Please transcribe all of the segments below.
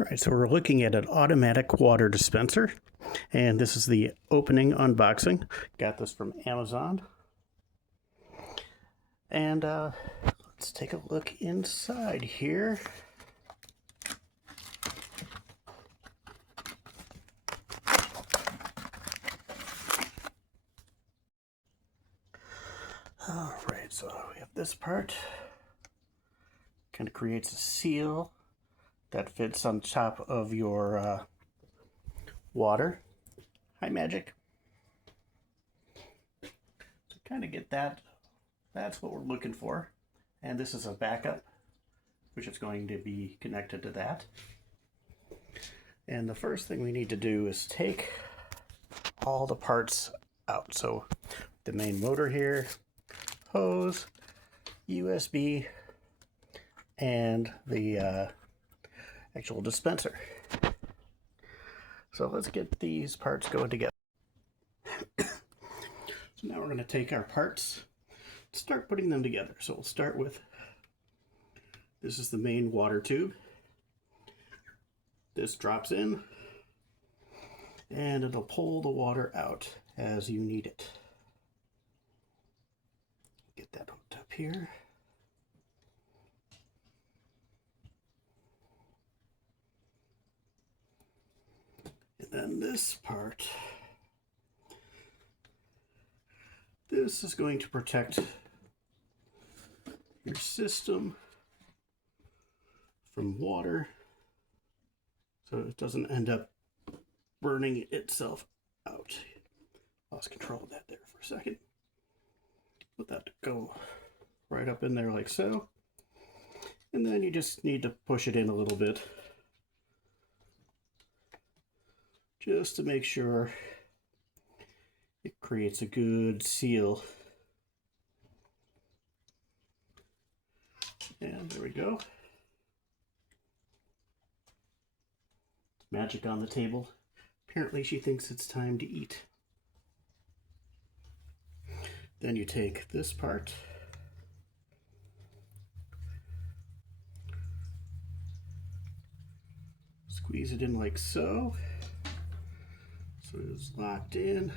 All right, so we're looking at an automatic water dispenser, and this is the opening unboxing. Got this from Amazon. And let's take a look inside here. All right, so we have this part. Kind of creates a seal that fits on top of your water. Hi, Magic. So kind of get that. That's what we're looking for. And this is a backup, which is going to be connected to that. And the first thing we need to do is take all the parts out. So the main motor here, hose, USB, and the actual dispenser. So let's get these parts going together. So now we're going to take our parts, start putting them together. So we'll start with, this is the main water tube. This drops in and it'll pull the water out as you need it. Get that hooked up here. And then this part, this is going to protect your system from water so it doesn't end up burning itself out. Lost control of that there for a second. Let that go right up in there like so. And then you just need to push it in a little bit just to make sure it creates a good seal. And there we go. Magic on the table. Apparently she thinks it's time to eat. Then you take this part, squeeze it in like so. So it's locked in.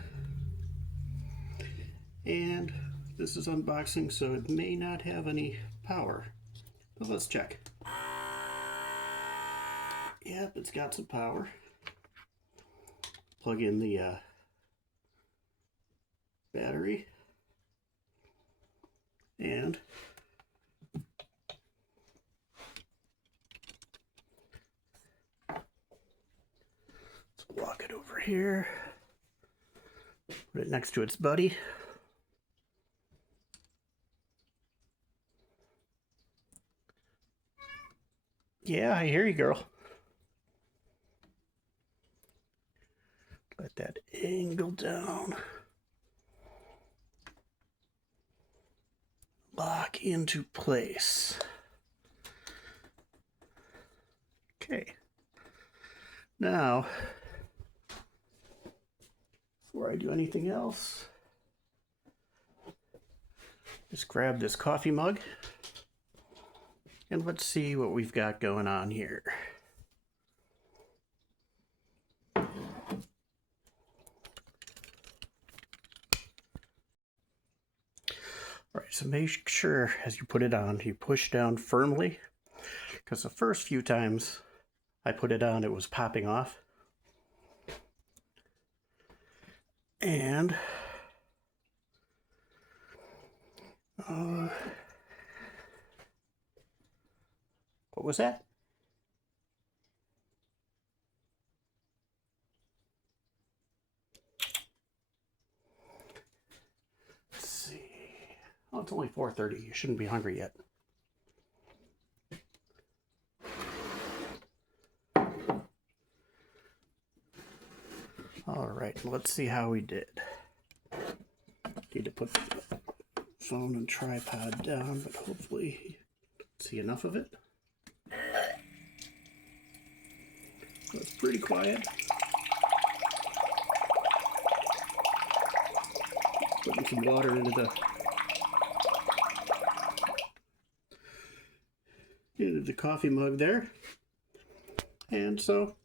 And this is unboxing, so it may not have any power. But let's check. Yep, it's got some power. Plug in the battery. And let's walk it over here. Put it next to its buddy. Yeah, I hear you, girl. Let that angle down. Lock into place. Okay. Now, before I do anything else, just grab this coffee mug and let's see what we've got going on here. All right, so make sure as you put it on, you push down firmly, because the first few times I put it on, it was popping off. And what was that? Let's see. Oh, it's only 4:30. You shouldn't be hungry yet. All right, let's see how we did. Need to put the phone and tripod down, but hopefully you see enough of it. So it's pretty quiet. Putting some water into the coffee mug there. And so